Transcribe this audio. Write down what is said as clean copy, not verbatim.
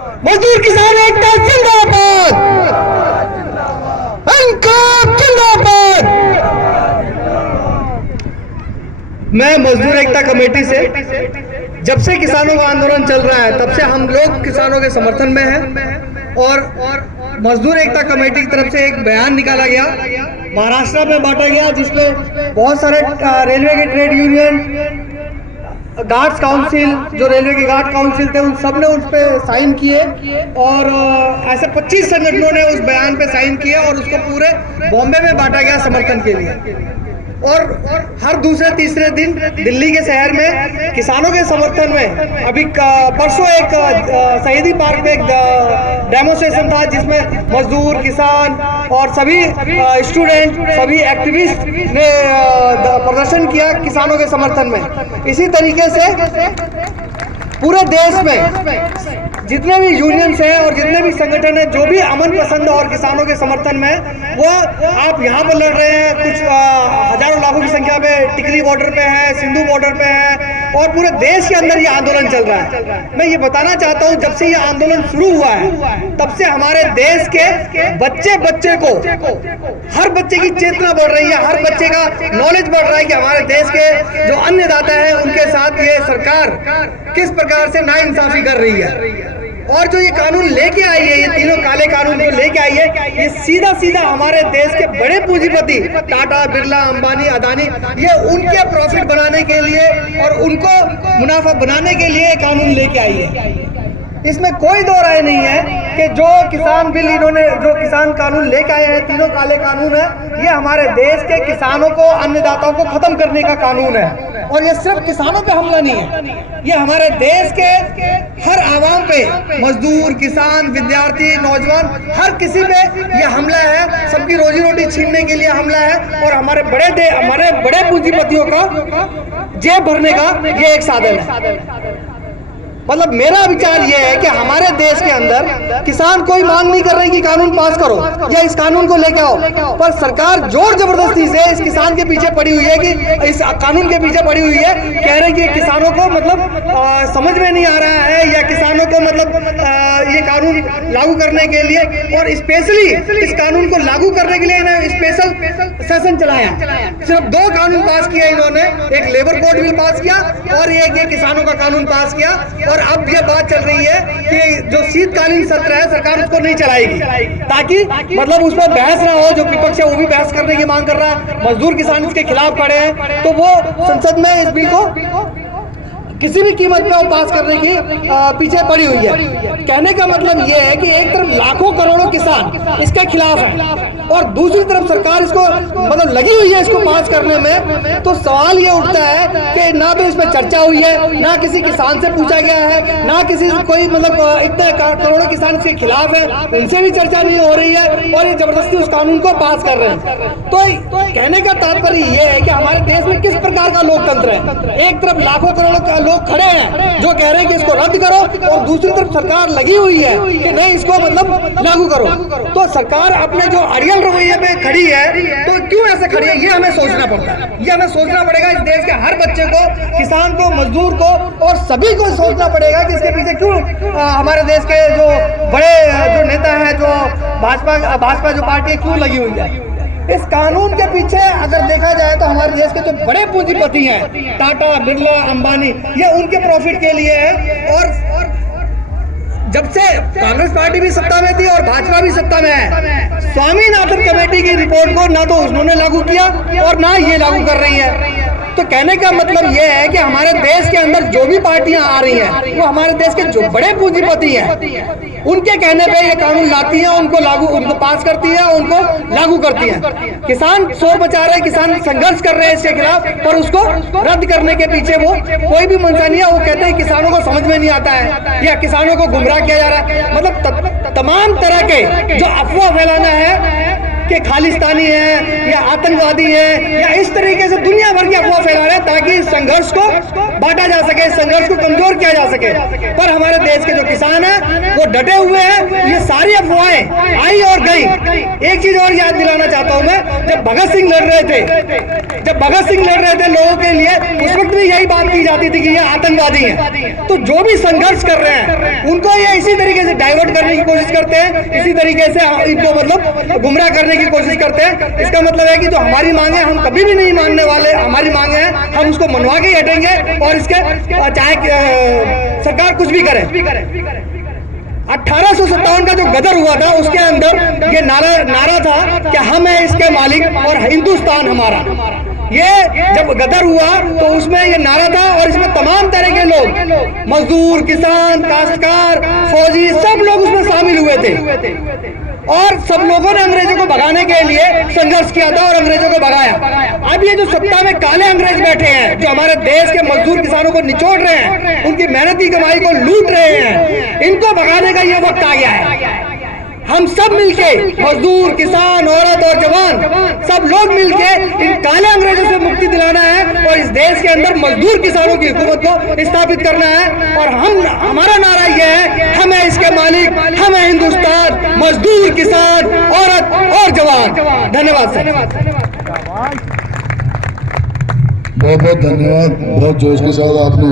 मजदूर किसान एकता जिंदाबाद, इनकलाब जिंदाबाद। मैं मजदूर एकता कमेटी से जब से किसानों का आंदोलन चल रहा है तब से हम लोग किसानों के समर्थन में हैं और मजदूर एकता कमेटी की तरफ से एक बयान निकाला गया, महाराष्ट्र में बांटा गया, जिसमें बहुत सारे रेलवे के ट्रेड यूनियन, गार्ड्स काउंसिल, जो रेलवे के गार्ड काउंसिल थे, उन सब ने उस पर साइन किए और ऐसे 25 संगठनों ने उस बयान पे साइन किए और उसको पूरे बॉम्बे में बांटा गया समर्थन के लिए। और हर दूसरे तीसरे दिन दिल्ली के शहर में किसानों के समर्थन में अभी परसों एक शहीदी पार्क में एक डेमोस्ट्रेशन था, जिसमें मजदूर, किसान और सभी स्टूडेंट, सभी एक्टिविस्ट ने प्रदर्शन किया किसानों के समर्थन में। इसी तरीके से पूरे देश में जितने भी यूनियंस हैं और जितने भी संगठन हैं जो भी अमन पसंद और किसानों के समर्थन में, वो आप यहाँ पर लड़ रहे हैं, कुछ हजारों लाखों की संख्या में टिकरी बॉर्डर पे है, सिंधु बॉर्डर पे है और पूरे देश के अंदर ये आंदोलन चल रहा है। मैं ये बताना चाहता हूँ, जब से ये आंदोलन शुरू हुआ है तब से हमारे देश के बच्चे बच्चे को, हर बच्चे की चेतना बढ़ रही है, हर बच्चे का नॉलेज बढ़ रहा है कि हमारे देश के जो अन्नदाता है उनके साथ ये सरकार किस प्रकार से नाइंसाफी कर रही है। और जो ये कानून लेके आई है, ये तीनों काले कानून जो लेके आई है, ये सीधा सीधा हमारे देश के बड़े पूंजीपति टाटा, बिरला, अंबानी, अदानी, ये उनके प्रॉफिट बनाने के लिए और उनको मुनाफा बनाने के लिए कानून लेके आई है। इसमें कोई दो राय नहीं है कि जो किसान बिल इन्होंने, जो किसान कानून लेके आए हैं, तीनों काले कानून है, ये हमारे देश के किसानों को, अन्नदाताओं को खत्म करने का कानून है। और ये सिर्फ किसानों पे हमला नहीं है, ये हमारे देश के हर आवाम पे, मजदूर, किसान, विद्यार्थी, नौजवान, हर किसी पे ये हमला है। सबकी रोजी रोटी छीनने के लिए हमला है और हमारे बड़े पूंजीपतियों का जेब भरने का ये एक साधन है। मतलब मेरा विचार यह है कि हमारे देश के अंदर किसान कोई मांग नहीं कर रहे कि कानून पास करो या इस कानून को लेके आओ, पर सरकार जोर जबरदस्ती से इस किसान के पीछे पड़ी हुई है, कि इस कानून के पीछे पड़ी हुई है। कह रहे कि किसानों को मतलब समझ में नहीं आ रहा है, या किसानों को मतलब ये कानून लागू करने के लिए, और स्पेशली इस कानून को लागू करने के लिए इन्होंने स्पेशल सेशन चलाया। सिर्फ 2 कानून पास किया इन्होंने, एक लेबर कोड बिल पास किया और एक किसानों का कानून पास किया। और अब ये बात चल रही है कि जो शीतकालीन सत्र है सरकार उसको नहीं चलाएगी, ताकि मतलब उस पर बहस ना हो। जो विपक्ष है वो भी बहस करने की मांग कर रहा है, मजदूर किसान इसके खिलाफ खड़े हैं, तो वो संसद में इस बिल को किसी भी कीमत पे पास करने की पीछे पड़ी हुई है। कहने का मतलब ये है कि एक तरफ लाखों करोड़ों किसान इसके खिलाफ है और दूसरी तरफ सरकार इसको मतलब लगी हुई है इसको पास करने में। तो सवाल ये उठता है कि ना तो इसमें चर्चा हुई है, ना किसी किसान से पूछा गया है, ना किसी कोई मतलब इतने करोड़ों किसान इसके खिलाफ है उनसे भी चर्चा नहीं हो रही है और ये जबरदस्ती उस कानून को पास कर रहे हैं। तो कहने का तात्पर्य ये है कि हमारे देश में किस प्रकार का लोकतंत्र है। एक तरफ लाखों करोड़ों लोग खड़े हैं जो कह रहे हैं कि इसको रद्द करो, और दूसरी तरफ सरकार लगी हुई है कि नहीं इसको मतलब लागू करो। तो सरकार अपने जो अड़ियल रवैये पे खड़ी है, तो क्यों ऐसे खड़ी है, ये हमें सोचना पड़ता है। ये हमें सोचना पड़ेगा, इस देश के हर बच्चे को, किसान को, मजदूर को और सभी को सोचना पड़ेगा कि इसके पीछे क्यों हमारे देश के जो बड़े जो नेता हैं, जो भाजपा जो पार्टी है, क्यों लगी हुई है। इस कानून के पीछे अगर देखा जाए तो हमारे देश के जो बड़े पूंजीपति हैं, टाटा, बिरला, अंबानी, ये उनके प्रॉफिट के लिए है। और जब से कांग्रेस पार्टी भी सत्ता में थी और भाजपा भी सत्ता में है, स्वामीनाथन कमेटी की रिपोर्ट को ना तो उन्होंने लागू किया और ना ये लागू कर रही है। तो कहने का मतलब ये है कि हमारे देश के अंदर जो भी पार्टियां आ रही हैं, वो हमारे देश के जो बड़े पूंजीपति हैं, उनके कहने पे ये कानून लाती हैं, उनको पास करती है, उनको लागू करती हैं। किसान शोर मचा रहे हैं, किसान संघर्ष कर रहे हैं इसके खिलाफ, पर उसको रद्द करने के पीछे वो कोई भी मंशा नहीं है। वो कहते हैं किसानों को समझ में नहीं आता है या किसानों को गुमराह किया जा रहा है। मतलब तमाम तरह के जो अफवाह फैलाना है कि खालिस्तानी है या आतंकवादी है या इस तरीके से दुनिया भर की अफवाह फैला रहे हैं ताकि इस संघर्ष को बांटा जा सके, इस संघर्ष को कमजोर किया जा सके। पर हमारे देश के जो किसान हैं वो डटे हुए हैं। ये सारी अफवाहें आई और गई। एक चीज और याद दिलाना चाहता हूं मैं, जब भगत सिंह लड़ रहे थे लोगों के लिए, उस वक्त भी यही बात की जाती थी कि ये आतंकवादी हैं। तो जो भी संघर्ष कर रहे हैं उनको ये इसी तरीके से डाइवर्ट करने की कोशिश करते हैं, इसी तरीके से इनको मतलब गुमराह करने की कोशिश करते हैं। इसका मतलब है कि जो हमारी मांगे हम कभी भी नहीं मानने वाले, हमारी मांगे हैं हम उसको मनवा के ही हटेंगे और इसके चाहे सरकार कुछ भी करे। 1857 का जो गदर हुआ था उसके अंदर ये नारा था कि हम है इसके मालिक और हिंदुस्तान हमारा। ये जब गदर हुआ तो उसमें ये नारा था और इसमें तमाम तरह के लोग, मजदूर, किसान, काश्तकार, फौजी, सब लोग उसमें शामिल हुए थे और सब लोगों ने अंग्रेजों को भगाने के लिए संघर्ष किया था और अंग्रेजों को भगाया। अब ये जो सत्ता में काले अंग्रेज बैठे हैं जो हमारे देश के मजदूर किसानों को निचोड़ रहे हैं, उनकी मेहनती कमाई को लूट रहे हैं, इनको भगाने का ये वक्त आ गया है। हम सब मिलके, मजदूर, किसान, औरत और जवान, सब लोग मिलके इन काले अंग्रेजों से मुक्ति दिलाना है और इस देश के अंदर मजदूर किसानों की हुकूमत को स्थापित करना है। और हमारा नारा यह है, हम है इसके मालिक, हम है हिंदुस्तान, मजदूर, किसान, औरत और जवान। धन्यवाद सर। बहुत बहुत धन्यवाद। बहुत जोश के साथ आपने